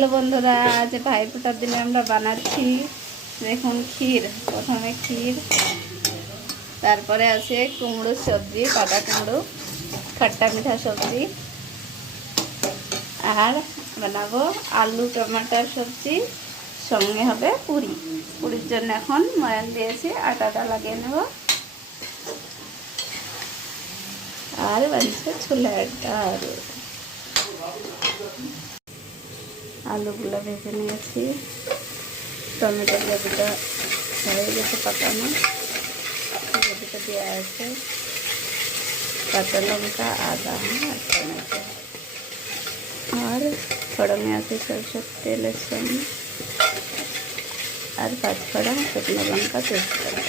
Hello বন্ধুরা, আজ ভাইফোঁটার দিনে আমরা বানাচ্ছি দেখুন ক্ষীর। প্রথমে ক্ষীর, তারপরে আছে কুমড়োর সবজি, পাতা কুমড়ো, খট্টা মিঠা সবজি, আর বানাবো আলু টমাটার সবজি, সঙ্গে হবে পুরি। পুরির জন্য এখন ময়ান দিয়েছি, আটাটা লাগিয়ে নেব। আর বানিয়েছে ছোলার ডাল। আলুগুলো ভেজে নিয়েছি, টমেটো গ্রেভিটা হয়ে গেছে পাকানো, গ্রেভিটা দেওয়া আছে, কাঁচা লঙ্কা, আদা আর টমেটো, আর ফোড়নে আছে সরষের তেলের সঙ্গে আর পাঁচফোড়ন, শুকনো লঙ্কা, তেজপাতা।